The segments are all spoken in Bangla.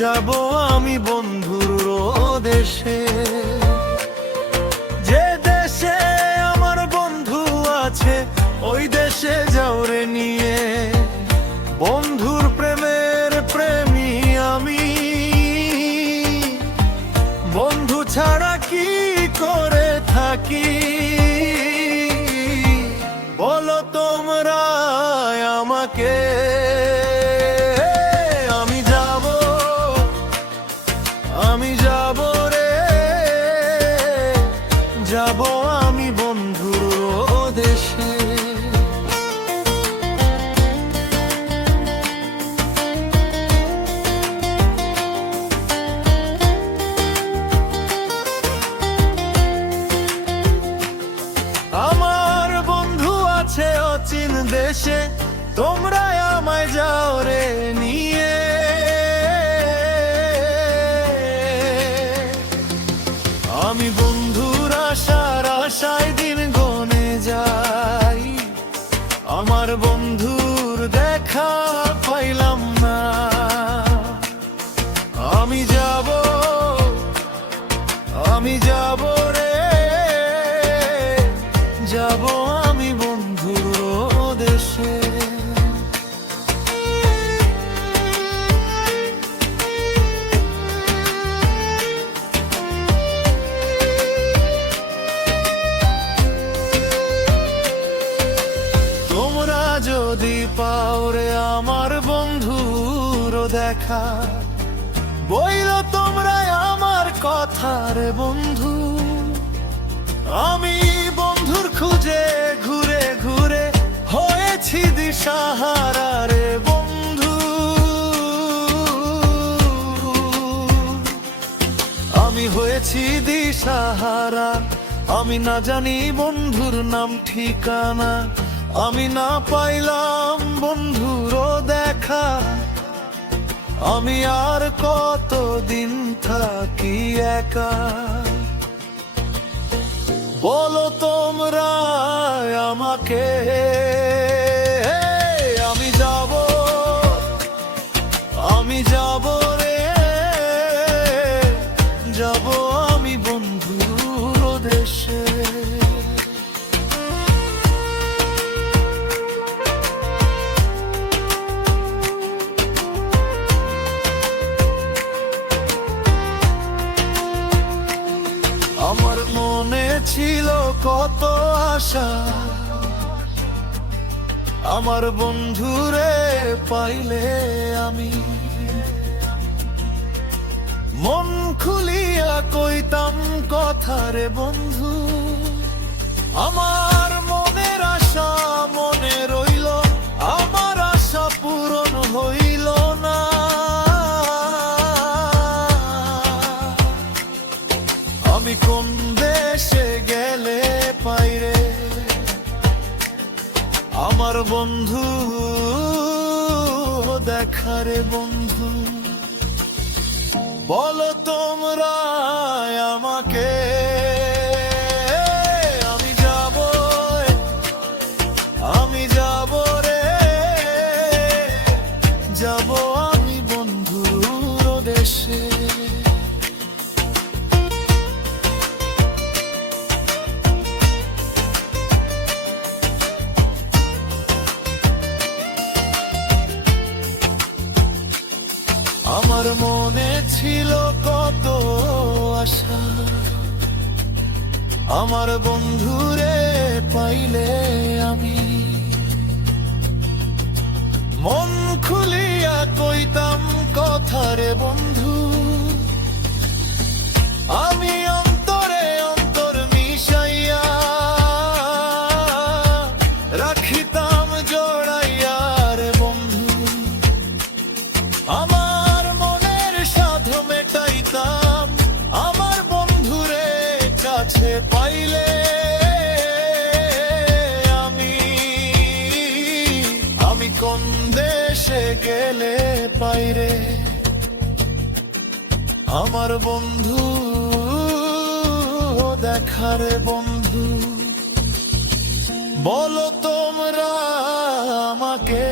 যাব আমি বন্ধুর দেশে, যে দেশে আমার বন্ধু আছে ওই দেশে যাও রে নিয়ে। বন্ধুর প্রেমের প্রেমী আমি, বন্ধু ছাড়া কি করে থাকি বলো তোমরা আমাকে। আমি যাব রে, যাব আমি বন্ধুর দেশে। আমার বন্ধু আছে অচিন দেশে, তোমরা আমায় যাও রে নিয়ে। আমি বন্ধুর আশায় দিন গনে যাই, আমার বন্ধুর দেখা পাইলাম না। আমি যাব রে, যাব আমি বন্ধুর দেশে। তোমরা যদি পাও রে আমার বন্ধুর দেখা, বইলো তোমরা আমার কথা রে বন্ধু। আমি বন্ধুর খুঁজে ঘুরে ঘুরে হয়েছি দিশাহারা রে বন্ধু। আমি হয়েছি দিশাহারা, আমি না জানি বন্ধুর নাম ঠিকানা, আমি না পাইলাম বন্ধুর দেখা। আমি আর কতদিন থাকি একা বলো তোমরা আমাকে। আমি যাব রে, যাব আমি বন্ধুর দেশে। আমার মনে ছিল কত আশা, আমার বন্ধুরে পাইলে আমি মন খুলিয়া কইতাম কথা রে বন্ধু। আমার মনের আশা মনে রইল, আমার আশা পূরণ হইল না। আমি কোন দেশে গেলে পাইরে আমার বন্ধু দেখারে বন্ধু, বলো তোমরা আমাকে। আমি যাব রে, যাব আমি বন্ধুর দেশে। আমার মনে ছিল কত আশা, আমার বন্ধুরে পাইলে আমি মন খুলিয়া কইতাম কথা রে বন্ধু। আমি অন্তরে অন্তর মিশাইয়া রাখিতাম জড়াইয়া রে বন্ধু। আমার মনের সাধ মেটাইতাম আমার বন্ধুরে কাছে পাইলে। আমি কোন দেশে গেলে পাইরে আমার বন্ধু দেখারে বন্ধু, বলো তোমরা আমাকে।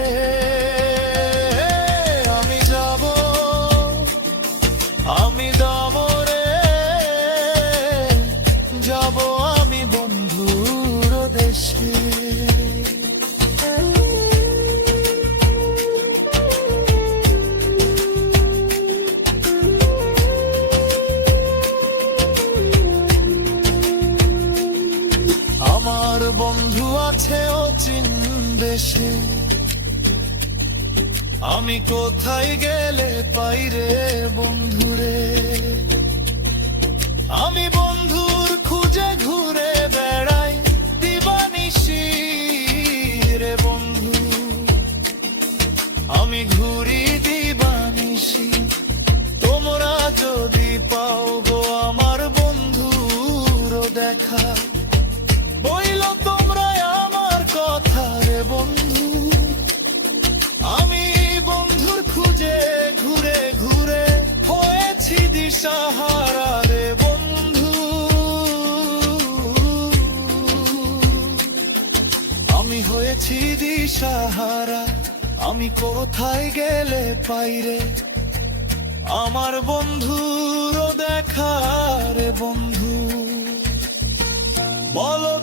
দেশে। আমি কোথায় গেলে পাই রে বন্ধুরে, আমি বন্ধুর খুঁজে ঘুরে বেড়াই দিবানিশি রে বন্ধু, আমি ঘুরি দিবানিশি। তোমরা যদি পাও গো আমার বন্ধুর দেখা, বইলো তোমরা আমার কথা রে বন্ধু। আমি বন্ধুর খুঁজে ঘুরে ঘুরে হয়েছি দিশাহারা রে বন্ধু। আমি হয়েছি দিশাহারা, আমি কোথায় গেলে পাই রে আমার বন্ধুর দেখা রে বন্ধু। বলো